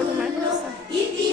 alguma.